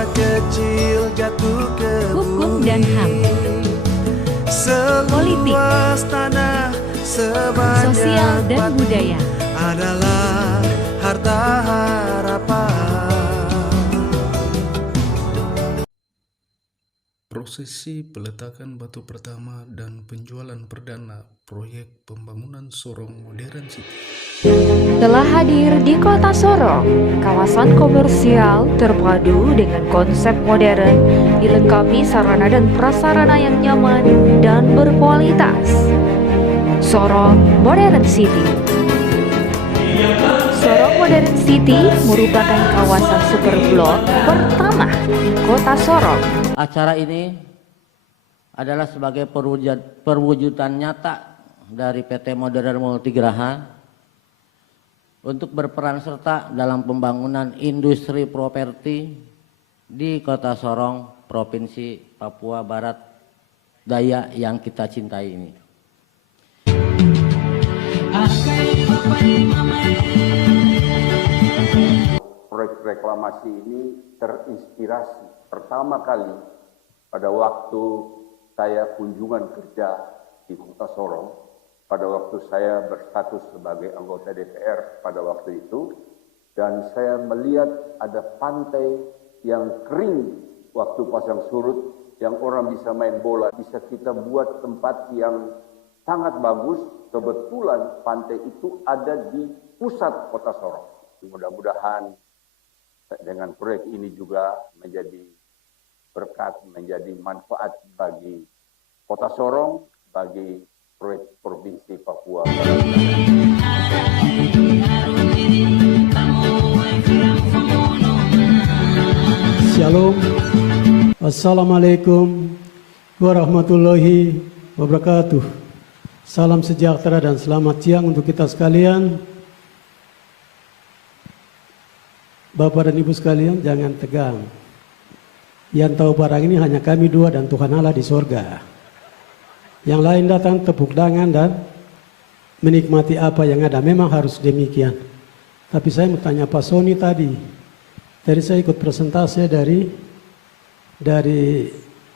masa kecil jatuh ke Hukum dan HAM, politik, seluas tanah sebanyak sosial dan batu budaya, adalah harta harapan. Prosesi peletakan batu pertama dan penjualan perdana proyek pembangunan Sorong Modern City telah hadir di Kota Sorong, kawasan komersial terpadu dengan konsep modern, dilengkapi sarana dan prasarana yang nyaman dan berkualitas. Sorong Modern City. Sorong Modern City merupakan kawasan superblok pertama di Kota Sorong. Acara ini adalah sebagai perwujudan nyata dari PT Modern Multigraha untuk berperan serta dalam pembangunan industri properti di Kota Sorong, Provinsi Papua Barat Daya yang kita cintai ini. Proyek reklamasi ini terinspirasi pertama kali pada waktu saya kunjungan kerja di Kota Sorong, pada waktu saya berstatus sebagai anggota DPR pada waktu itu, dan saya melihat ada pantai yang kering waktu pasang surut, yang orang bisa main bola, bisa kita buat tempat yang sangat bagus. Kebetulan pantai itu ada di pusat Kota Sorong. Mudah-mudahan dengan proyek ini juga menjadi berkat, menjadi manfaat bagi Kota Sorong, bagi proyek Provinsi Papua Barat. Shalom. Assalamualaikum warahmatullahi wabarakatuh. Salam sejahtera dan selamat siang untuk kita sekalian. Bapak dan Ibu sekalian, jangan tegang. Yang tahu barang ini hanya kami dua dan Tuhan Allah di sorga. Yang lain datang tepuk tangan dan menikmati apa yang ada. Memang harus demikian. Tapi saya mau tanya Pak Sony tadi. Tadi saya ikut presentasi dari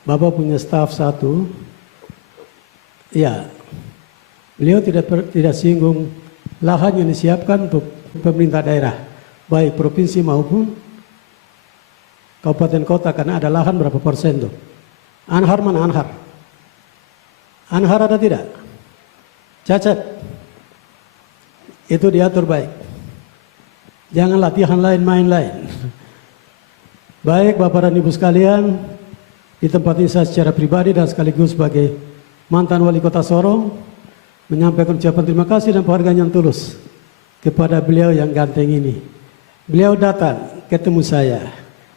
Bapak punya staf satu. Ya, beliau tidak singgung lahan yang disiapkan untuk pemerintah daerah, baik provinsi maupun kabupaten kota, karena ada lahan berapa persen tuh. Anhar mana Anhar? Anhar ada tidak? Cacat. Itu diatur baik. Jangan latihan lain main lain. Baik Bapak dan Ibu sekalian, di tempat ini saya secara pribadi dan sekaligus sebagai mantan wali kota Sorong menyampaikan ucapan terima kasih dan penghargaan yang tulus kepada beliau yang ganteng ini. Beliau datang ketemu saya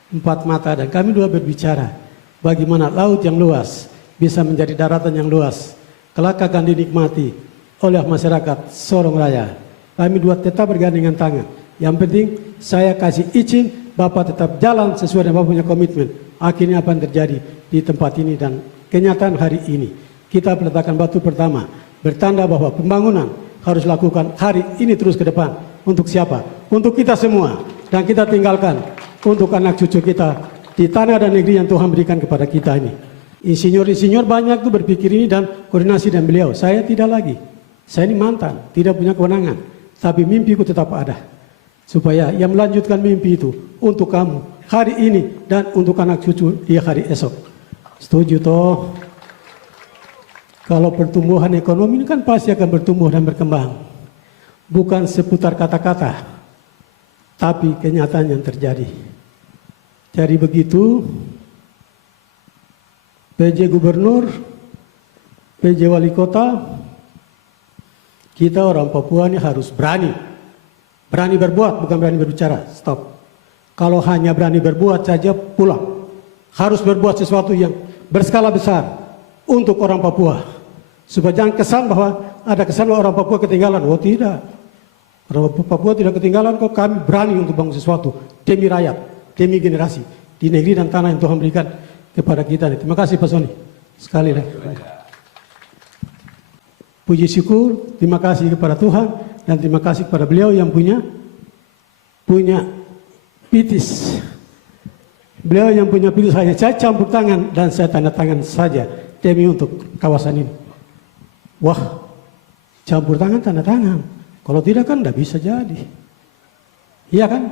4 mata dan kami dua berbicara bagaimana laut yang luas bisa menjadi daratan yang luas, kelak akan dinikmati oleh masyarakat Sorong Raya. Kami dua tetap bergandengan tangan. Yang penting saya kasih izin, Bapak tetap jalan sesuai dengan Bapak punya komitmen. Akhirnya apa yang terjadi di tempat ini dan kenyataan hari ini. Kita peletakan batu pertama, bertanda bahwa pembangunan harus lakukan hari ini terus ke depan. Untuk siapa? Untuk kita semua. Dan kita tinggalkan untuk anak cucu kita di tanah dan negeri yang Tuhan berikan kepada kita ini. Insinyur-insinyur banyak tuh berpikir ini dan koordinasi dan beliau. Saya tidak lagi. Saya ini mantan, tidak punya kewenangan. Tapi mimpiku tetap ada. Supaya yang melanjutkan mimpi itu untuk kamu hari ini dan untuk anak cucu di hari esok. Setuju toh? Kalau pertumbuhan ekonomi ini kan pasti akan bertumbuh dan berkembang. Bukan seputar kata-kata, tapi kenyataan yang terjadi. Jadi begitu, PJ Gubernur, PJ Wali Kota, kita orang Papua ini harus berani. Berani berbuat, bukan berani berbicara. Stop. Kalau hanya berani berbuat saja, pulang. Harus berbuat sesuatu yang berskala besar untuk orang Papua. Supaya jangan kesan bahwa ada kesan bahwa orang Papua ketinggalan. Oh tidak. Orang Papua tidak ketinggalan, kok kami berani untuk bangun sesuatu. Demi rakyat, demi generasi. Di negeri dan tanah yang Tuhan berikan kepada kita. Terima kasih Pak Sony. Sekali lagi. Puji syukur, terima kasih kepada Tuhan. Dan terima kasih kepada beliau yang punya pitis Beliau yang punya pilih saya campur tangan dan saya tanda tangan saja demi untuk kawasan ini. Wah, campur tangan tanda tangan. Kalau tidak kan tidak bisa jadi. Iya kan?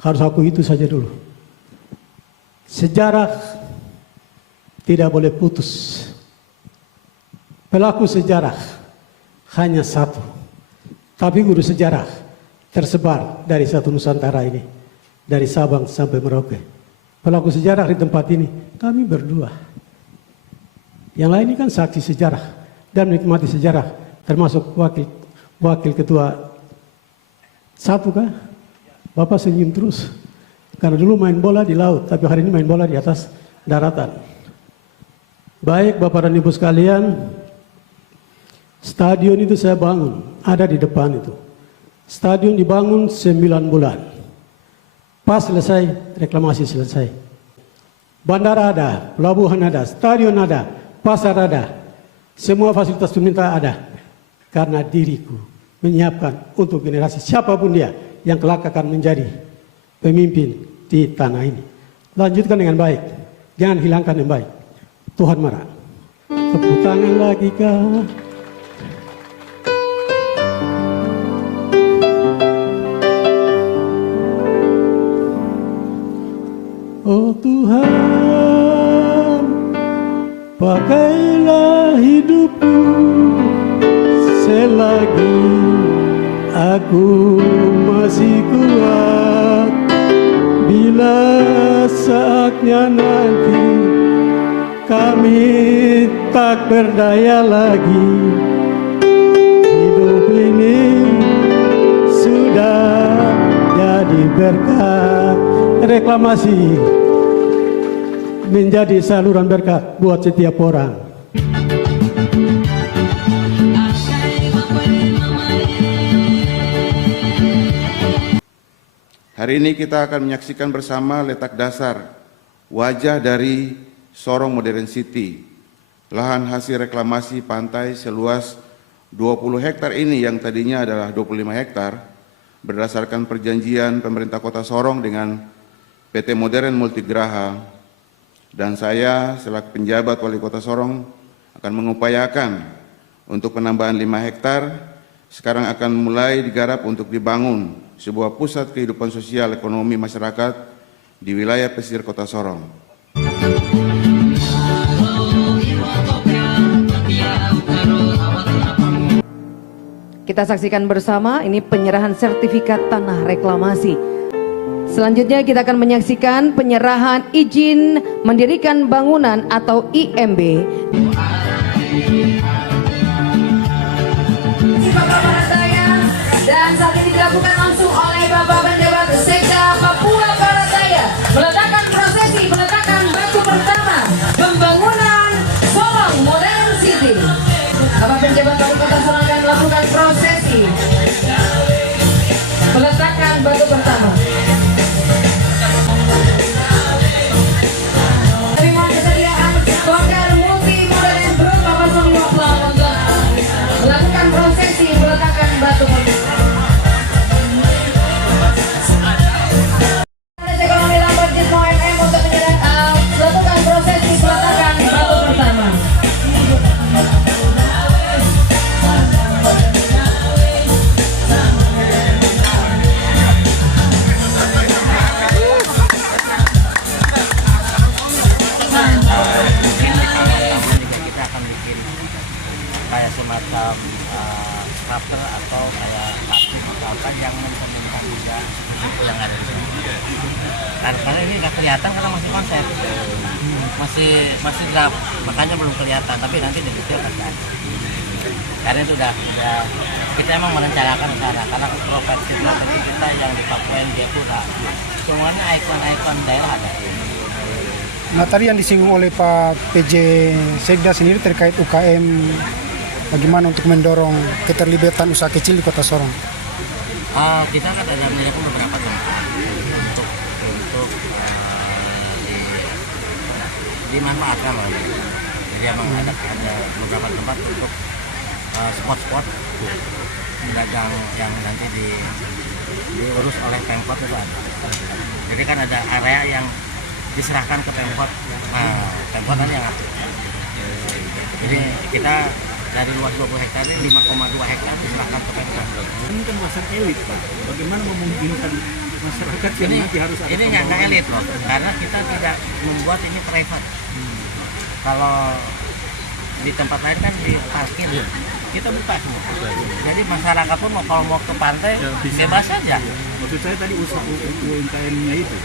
Harus aku itu saja dulu. Sejarah tidak boleh putus. Pelaku sejarah hanya satu. Tapi guru sejarah tersebar dari satu Nusantara ini. Dari Sabang sampai Merauke. Pelaku sejarah di tempat ini kami berdua. Yang lain ini kan saksi sejarah dan menikmati sejarah, termasuk wakil ketua satu kah? Bapak senyum terus karena dulu main bola di laut, tapi hari ini main bola di atas daratan. Baik Bapak dan Ibu sekalian, stadion itu saya bangun, ada di depan itu. Stadion dibangun 9 bulan. Pas selesai, reklamasi selesai. Bandara ada, pelabuhan ada, stadion ada, pasar ada. Semua fasilitas pemerintah ada. Karena diriku menyiapkan untuk generasi siapapun dia yang kelak akan menjadi pemimpin di tanah ini. Lanjutkan dengan baik, jangan hilangkan yang baik. Tuhan marah. Tepuk tangan lagi kah? Oh Tuhan, pakailah hidupku selagi aku masih kuat. Bila saatnya nanti kami tak berdaya lagi, hidup ini sudah jadi berkat. Reklamasi menjadi saluran berkat buat setiap orang. Hari ini kita akan menyaksikan bersama letak dasar wajah dari Sorong Modern City. Lahan hasil reklamasi pantai seluas 20 hektar ini yang tadinya adalah 25 hektar berdasarkan perjanjian pemerintah Kota Sorong dengan PT Modern Multigraha, dan saya selaku penjabat Wali Kota Sorong akan mengupayakan untuk penambahan 5 hektar. Sekarang akan mulai digarap untuk dibangun sebuah pusat kehidupan sosial ekonomi masyarakat di wilayah pesisir Kota Sorong. Kita saksikan bersama ini penyerahan sertifikat tanah reklamasi. Selanjutnya kita akan menyaksikan penyerahan izin mendirikan bangunan atau IMB. Bapak Barataya, dan saat ini dilakukan langsung oleh Bapak Penjabat Sekda Papua Barataya meletakkan prosesi peletakan batu pertama pembangunan Sorong Modern City. Bapak Penjabat Wali Kota Sorong akan melakukan prosesi peletakan batu pertama. Terima kesediaan Bongkar Multi Modern Group Bapak Sony Waklam untuk melakukan prosesi peletakan batu pertama. Ekonomi Lambat Jismo MM untuk melakukan prosesi peletakan batu pertama. Kayak semacam sculptor atau kayak plastik misalkan yang mencerminkan juga yang ada di sini. Karena ini nggak kelihatan karena masih konsep, masih draft, makanya belum kelihatan. Tapi nanti di detail akan. Karena itu udah kita emang merencanakan sana karena provinsi strategi kita yang di Papua yang Jayapura semuanya ikon-ikon daerah ada. Nah tadi yang disinggung oleh Pak PJ Sekda sendiri terkait UKM, bagaimana untuk mendorong keterlibatan usaha kecil di Kota Sorong? Kita kan ada menyiapkan beberapa tempat untuk dimanfaatkan loh. Jadi emang ada beberapa tempat untuk spot-spot pedagang yang nanti diurus oleh Pemkot itu ada. Jadi kan ada area yang diserahkan ke Pemkot. Nah, Pemkot kan yang ngatur. Jadi kita dari luas 20 hektar ini 5,2 hektar diserahkan ke Pemkot. Ini kan pasar elit, Pak. Bagaimana memungkinkan masyarakat yang nanti harus ada ini nggak elit loh, karena kita tidak membuat ini private. Kalau di tempat lain kan di parkir, kita buka semua. Jadi masyarakat pun kalau mau ke pantai bebas saja. Maksud saya tadi usaha UMKM-nya itu.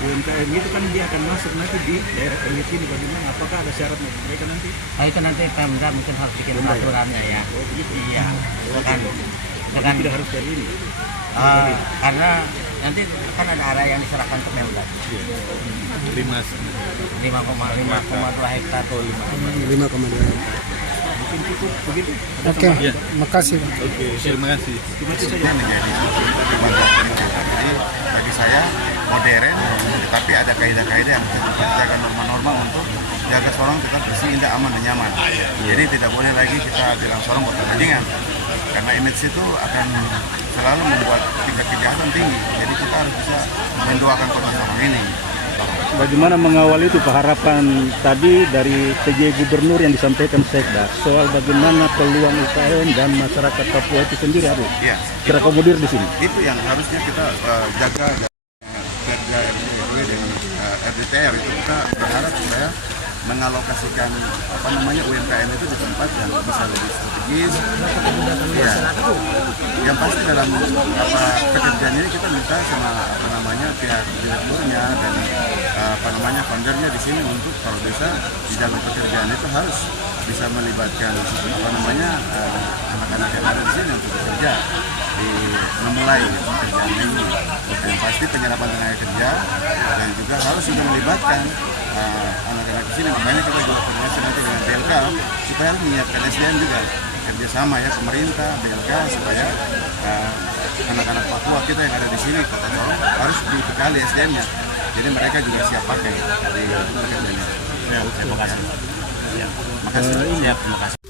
UMKM itu kan dia akan masuk nanti di daerah elit ini, bagaimana? Apakah ada syarat mereka nanti? Nah, itu nanti Pemda mungkin harus bikin peraturannya ya. Oh begitu. Iya, bukan Tidak harus dari ini. karena nanti kan ada area yang diserahkan ke Pemda. 5,2 hektar. 5,2 hektar. Mungkin cukup begitu. Oke, makasih. Oke, terima kasih. Terima kasih saja. Jadi bagi saya modern, tetapi ada kaidah-kaidah yang jaga norma-norma untuk jaga Sorong tetap bersih, indah, aman, dan nyaman. Jadi tidak boleh lagi kita bilang Sorong kota bajingan, karena image itu akan selalu membuat tingkat kejahatan tinggi. Jadi kita harus bisa mendoakan kota Sorong ini. Bagaimana mengawal itu Pak, harapan tadi dari PJ Gubernur yang disampaikan Sekda soal bagaimana peluang UKM dan masyarakat Papua itu sendiri harus terakomodir di sini. Itu yang harusnya kita jaga kerja RDW dengan RDTR itu kita berharap supaya mengalokasikan UMKM itu di tempat yang bisa lebih strategis. Ya. Yang pasti dalam pekerjaan ini kita minta sama pihak direkturnya dan foundernya di sini untuk kalau bisa di dalam pekerjaan itu harus bisa melibatkan anak-anak yang ada di sini untuk bekerja di memulai pekerjaan ini. Yang pasti penyerapan tenaga kerja dan juga harus sudah melibatkan anak-anak di sini. Makanya kita juga koordinasi nanti dengan BLK supaya harus menyiapkan SDM juga kerjasama ya pemerintah BLK supaya anak-anak Papua kita yang ada di sini Kota Sorong harus dibekali SDM-nya. Jadi mereka juga siap pakai di pekerjaan ini. Terima kasih. Makasih. Terima kasih.